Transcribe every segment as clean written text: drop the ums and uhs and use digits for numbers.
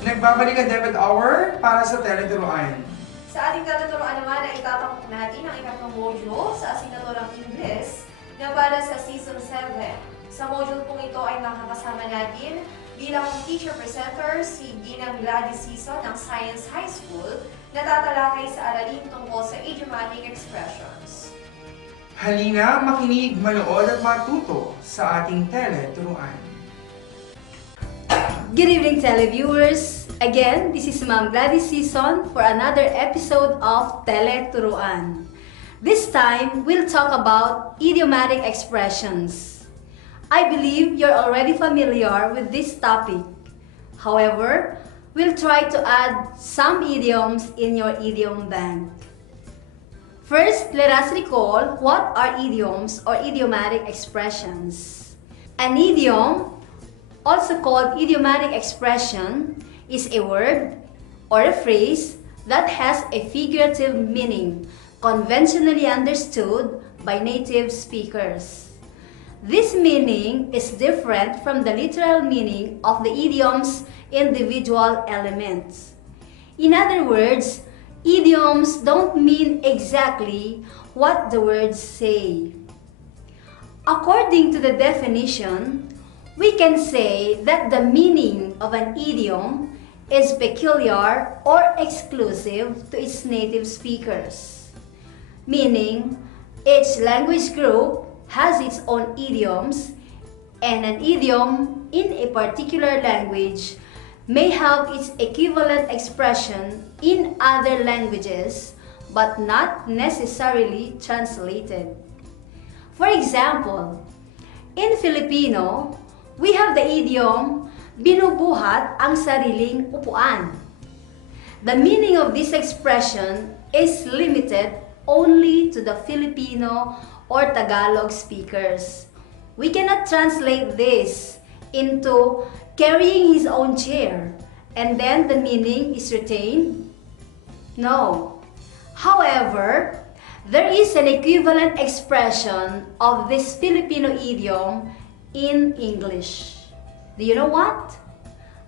Nagbabalik ang DepED Hour para sa Tele-Turuan. Sa ating Tele-Turuan naman ay itatapok natin ang ikatlong module sa asignaturang Ingles na para sa Season 7. Sa module pong ito ay makakasama natin bilang teacher presenter si Ginang Gladys Season ng Science High School na tatalakay sa aralin tungkol sa idiomatic expressions. Halina, makinig, manood at matuto sa ating Tele-Turuan. Good evening, televiewers! Again, this is Ma'am Gladys Season for another episode of Tele-Turuan. This time, we'll talk about idiomatic expressions. I believe you're already familiar with this topic. However, we'll try to add some idioms in your idiom bank. First, let us recall what are idioms or idiomatic expressions. An idiom, also called idiomatic expression, is a word or a phrase that has a figurative meaning conventionally understood by native speakers. This meaning is different from the literal meaning of the idiom's individual elements. In other words, idioms don't mean exactly what the words say. According to the definition, we can say that the meaning of an idiom is peculiar or exclusive to its native speakers, meaning each language group has its own idioms, and an idiom in a particular language may have its equivalent expression in other languages but not necessarily translated. For example, in Filipino, we have the idiom, binubuhat ang sariling upuan. The meaning of this expression is limited only to the Filipino or Tagalog speakers. We cannot translate this into carrying his own chair and then the meaning is retained. No. However, there is an equivalent expression of this Filipino idiom in English. Do you know what?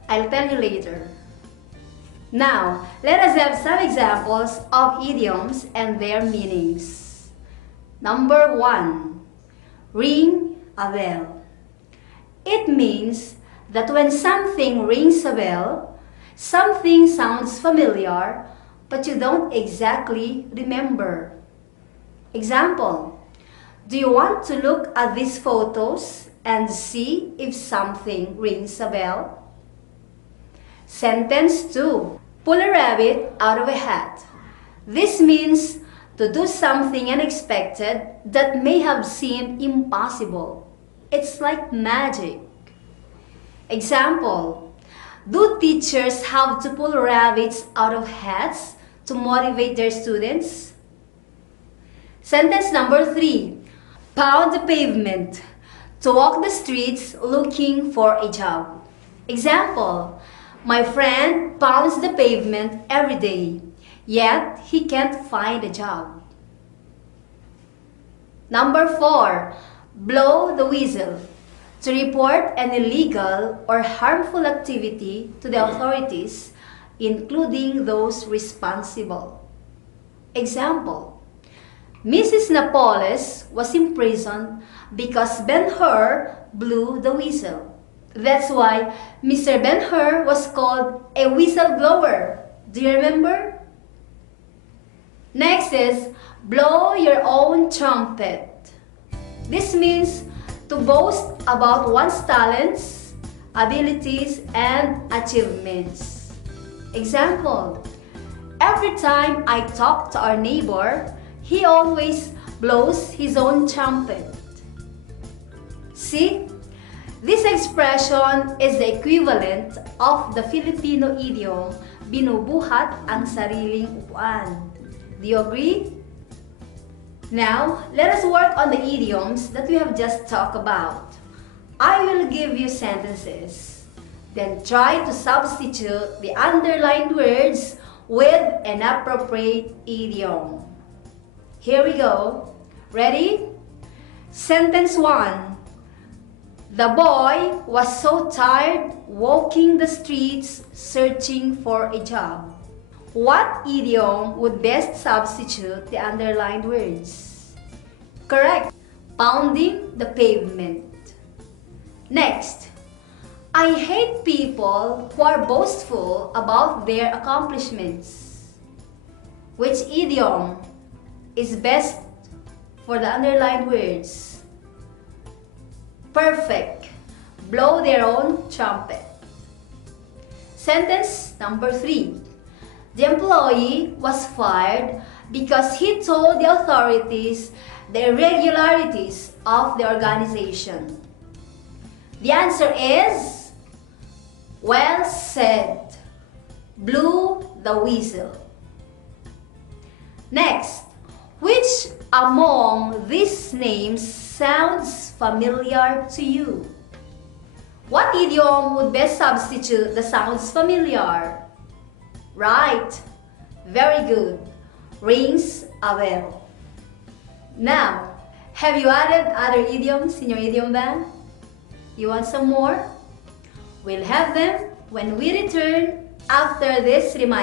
I'll tell you later. Now, let us have some examples of idioms and their meanings. Number 1. Ring a bell. It means that when something rings a bell, something sounds familiar, but you don't exactly remember. Example, do you want to look at these photos and see if something rings a bell? Sentence 2. Pull a rabbit out of a hat. This means to do something unexpected that may have seemed impossible. It's like magic. Example, do teachers have to pull rabbits out of hats to motivate their students? Sentence number 3. Pound the pavement. To walk the streets looking for a job. Example, my friend pounds the pavement every day, yet he can't find a job. Number 4, blow the whistle. To report an illegal or harmful activity to the authorities, including those responsible. Example, Mrs. Napoles was imprisoned because Ben-Hur blew the whistle. That's why Mr. Ben-Hur was called a whistleblower. Do you remember? Next is blow your own trumpet. This means to boast about one's talents, abilities, and achievements. Example, every time I talk to our neighbor, he always blows his own trumpet. See, this expression is the equivalent of the Filipino idiom, binubuhat ang sariling upuan. Do you agree? Now, let us work on the idioms that we have just talked about. I will give you sentences. Then try to substitute the underlined words with an appropriate idiom. Here we go. Ready? Sentence 1. The boy was so tired walking the streets searching for a job. What idiom would best substitute the underlined words? Correct. Pounding the pavement. Next, I hate people who are boastful about their accomplishments. Which idiom is best for the underlined words? Perfect. Blow their own trumpet. Sentence number 3. The employee was fired because he told the authorities the irregularities of the organization. The answer is, well said. Blew the whistle. Next, which among these names sounds familiar to you? What idiom would best substitute the sounds familiar? Right. Very good. Rings a bell. Now, have you added other idioms in your idiom bank? You want some more? We'll have them when we return after this reminder.